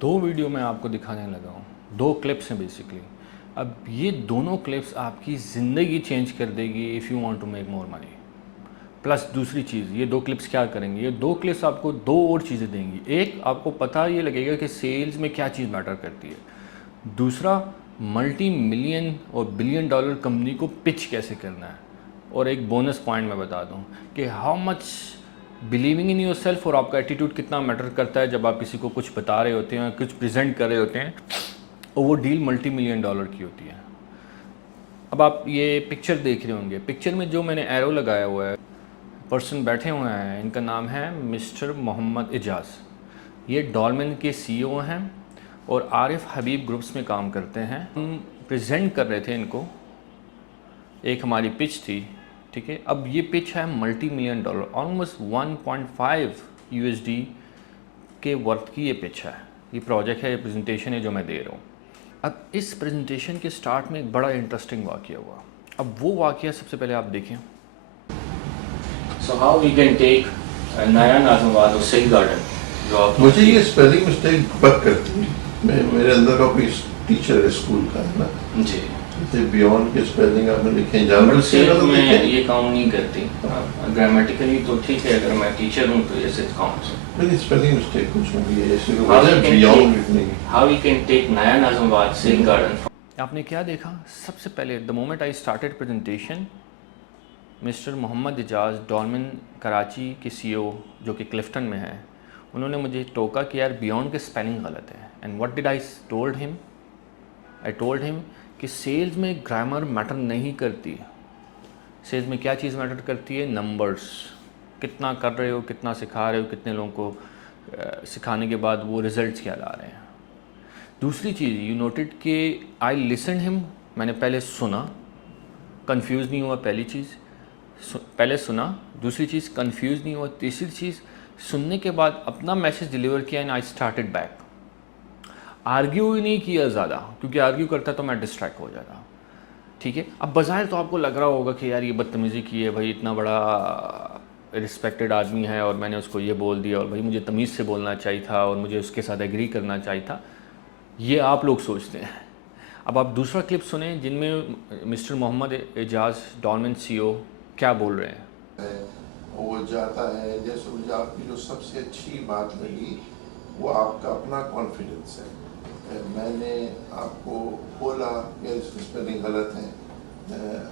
दो वीडियो मैं आपको दिखाने लगा हूँ, दो क्लिप्स हैं बेसिकली। अब ये दोनों क्लिप्स आपकी ज़िंदगी चेंज कर देगी if you want to make more money. Plus दूसरी चीज़, ये दो क्लिप्स क्या करेंगे, ये दो क्लिप्स आपको दो और चीज़ें देंगी। एक, आपको पता ये लगेगा कि सेल्स में क्या चीज़ मैटर करती है। दूसरा, मल्टी मिलियन और बिलियन डॉलर कंपनी को पिच कैसे करना है। और एक बोनस पॉइंट मैं बता दूं कि how much believing in your self और आपका एटीट्यूड कितना मैटर करता है जब आप किसी को कुछ बता रहे होते हैं, कुछ प्रेजेंट कर रहे होते हैं और वो डील मल्टी मिलियन डॉलर की होती है। अब आप ये पिक्चर देख रहे होंगे, पिक्चर में जो मैंने एरो लगाया हुआ है, पर्सन बैठे हुए हैं, इनका नाम है मिस्टर मोहम्मद एजाज़। ये डॉलमेन के सीईओ हैं और आरिफ हबीब ग्रुप्स में काम करते हैं। हम प्रेजेंट कर रहे थे इनको, एक हमारी पिच थी, ठीक है। अब ये पिच है multi million dollar, almost 1.5 USD के वर्थ की ये पिच है। ये प्रोजेक्ट है, ये प्रेजेंटेशन है जो मैं दे रहा हूँ। अब इस प्रेजेंटेशन के स्टार्ट में एक बड़ा इंटरेस्टिंग वाक़या हुआ। अब वो वाक़या सबसे पहले आप देखें। So how we can take नया नाज़मवाद और सही गार्डन जो आप मुझे ये स्पेलिंग मिस्टेक बग करती है। मेरे अंदर का कोई टीचर है स्कूल का, है ना जी, जैसे बियॉन्ड के स्पेलिंग आपने लिखे हैं, नंबर जानवर से सेव में ये काउंट नहीं करती। ग्रामेटिकली तो ठीक है, अगर मैं टीचर हूँ तो ये सिर्फ काउंट्स है। मेरी स्पेलिंग मिस्टेक कुछ होगी है, ऐसे How we वजह can बियॉन्ड take- लिखने की। How we can take नया नाज़मवाद सही गार्डन। आपने क्या देखा? सबसे पहले the moment I started presentation, mister Mohammad Ejaz Dolmen Karachi के सीईओ जो कि क्लिफ्टन में है, उन्होंने मुझे टोका कि यार बियॉन्ड के स्पेलिंग गलत है। And what did I told him? I told him कि सेल्स में ग्रामर मैटर नहीं करती। सेल्स में क्या चीज़ मैटर करती है? नंबर्स। कितना कर रहे हो, कितना सिखा रहे हो, कितने लोगों को सिखाने के बाद वो रिजल्ट्स क्या ला रहे हैं। दूसरी चीज़, यू नोटेड कि आई लिसन हिम, मैंने पहले सुना, कंफ्यूज नहीं हुआ। पहली चीज़ पहले सुना, दूसरी चीज़ कंफ्यूज नहीं हुआ, तीसरी चीज़ सुनने के बाद अपना मैसेज डिलीवर किया and I started back. Argue ही नहीं किया ज़्यादा, क्योंकि आर्ग्यू करता तो मैं डिस्ट्रैक्ट हो जाता, ठीक है। अब बाज़ाहिर तो आपको लग रहा होगा कि यार ये बदतमीज़ी की है भाई, इतना बड़ा रिस्पेक्टेड आदमी है और मैंने उसको ये बोल दिया, और भाई मुझे तमीज़ से बोलना चाहिए था और मुझे उसके साथ एग्री करना चाहिए था। ये आप लोग सोचते हैं। अब आप दूसरा क्लिप सुने जिनमें mister Mohammad Ejaz Dolmen CEO क्या बोल रहे हैं। वो जाता है, जैसे मुझे आपकी जो सबसे अच्छी बात लगी वो आपका अपना कॉन्फिडेंस है। मैंने आपको बोला कि इसकी स्पेलिंग गलत है,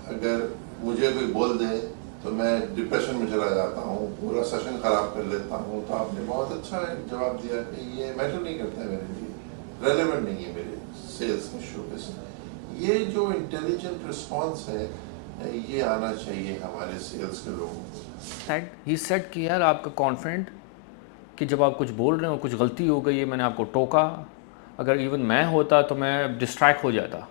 अगर मुझे कोई बोल दे तो मैं डिप्रेशन में चला जाता हूँ, पूरा सेशन ख़राब कर लेता हूँ। तो आपने बहुत अच्छा जवाब दिया कि ये मैटर नहीं करता है मेरे लिए, रेलेवेंट नहीं है मेरे सेल्स में, शो पे। ये जो इंटेलिजेंट रिस्पॉन्स है ये आना चाहिए हमारे सेल्स के लोगों को। ही सेड कि यार आपका कॉन्फिडेंट कि जब आप कुछ बोल रहे हो, कुछ गलती हो गई है, मैंने आपको टोका, अगर इवन मैं होता तो मैं डिस्ट्रैक्ट हो जाता।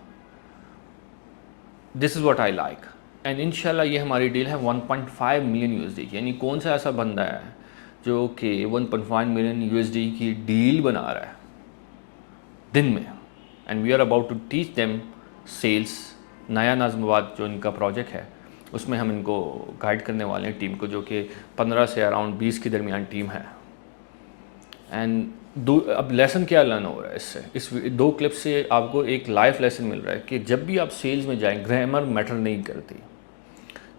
This is what I like. And इंशाल्लाह ये हमारी डील है 1.5 मिलियन यूएसडी की। यानी कौन सा ऐसा बंदा है जो कि 1.5 मिलियन यूएसडी की डील बना रहा है दिन में। And we are about to teach them sales. नया नाज़मवाद जो इनका प्रोजेक्ट है उसमें हम इनको गाइड करने वाले हैं, टीम को, जो कि 15 से अराउंड 20 के दरमियान टीम है। एंड अब लेसन क्या लर्न हो रहा है इससे, इस दो क्लिप से आपको एक लाइफ लेसन मिल रहा है कि जब भी आप सेल्स में जाएं, ग्रामर मैटर नहीं करती।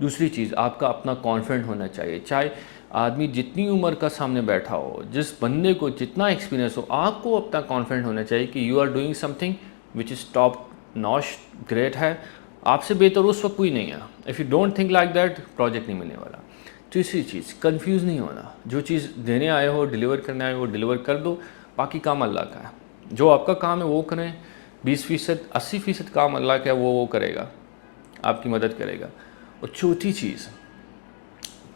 दूसरी चीज़, आपका अपना कॉन्फिडेंट होना चाहिए। चाहे आदमी जितनी उम्र का सामने बैठा हो, जिस बंदे को जितना एक्सपीरियंस हो, आपको अपना कॉन्फिडेंट होना चाहिए कि you are doing something which is top notch, great है। आपसे बेहतर उस वक्त कोई नहीं है। If you don't think like that, project नहीं मिलने वाला। तीसरी चीज़, कंफ्यूज नहीं होना। जो चीज़ देने आए हो, डिलीवर करने आए हो, डिलीवर कर दो। बाकी काम अल्लाह का है। जो आपका काम है वो करें। 20%, 80% काम अल्लाह का है, वो करेगा, आपकी मदद करेगा। और चौथी चीज़,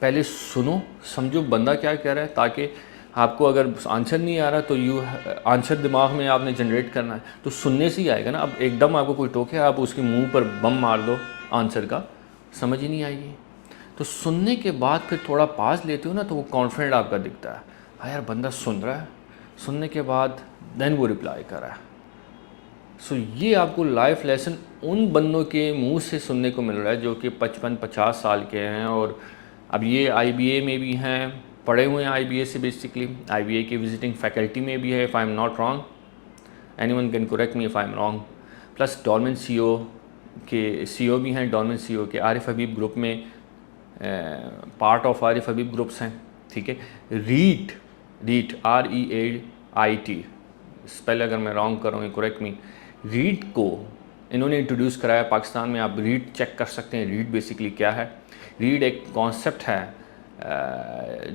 पहले सुनो, समझो बंदा क्या कह रहा है, ताकि आपको अगर आंसर नहीं आ रहा तो आंसर दिमाग में आपने जनरेट करना है, तो सुनने से ही आएगा ना। अब एकदम आपको कोई टोके, आप उसके मुंह पर बम मार दो आंसर का, समझ ही नहीं आएगी। तो सुनने के बाद फिर थोड़ा पास लेते हो ना, तो वो कॉन्फिडेंट आपका दिखता है। हाँ यार, बंदा सुन रहा है, सुनने के बाद देन वो रिप्लाई कर रहा है। सो ये आपको लाइफ लेसन उन बंदों के मुंह से सुनने को मिल रहा है जो कि 55-50 साल के हैं, और अब ये आईबीए में भी हैं, पढ़े हुए हैं आईबीए से। बेसिकली आईबीए की विजिटिंग फैकल्टी में भी है, if I am not wrong. Anyone can correct me if I am wrong. Plus Dolmen CEO के सीईओ भी हैं, डॉलमेंट सीईओ के आरिफ हबीब ग्रुप में part of Arif Habib groups हैं, ठीक है। रीट REAIT, स्पेल अगर मैं रॉन्ग कर रहा हूँ करेक्ट मी। रीट को इन्होंने इंट्रोड्यूस कराया पाकिस्तान में, आप रीट चेक कर सकते हैं। रीट बेसिकली क्या है? रीट एक कॉन्सेप्ट है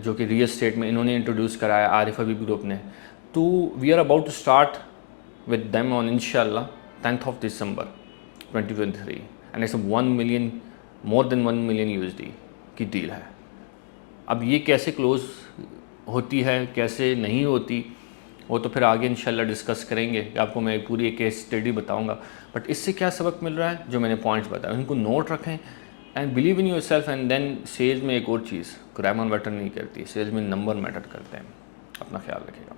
जो कि रियल एस्टेट में इन्होंने इंट्रोड्यूस कराया आरिफ हबीब ग्रुप ने। तो we are about to start with them on इंशाल्लाह 10th of December 2023 and it's 1 million, more than 1 million USD की डील है। अब ये कैसे क्लोज होती है, कैसे नहीं होती, वो तो फिर आगे इंशाल्लाह डिस्कस करेंगे। आपको मैं पूरी एक केस स्टडी बताऊंगा। बट इससे क्या सबक मिल रहा है, जो मैंने पॉइंट्स बताए उनको नोट रखें and believe in yourself. And then sales में एक और चीज़, ग्रामर मैटर नहीं करती, सेल्स में नंबर मैटर करते हैं। अपना ख्याल रखिएगा।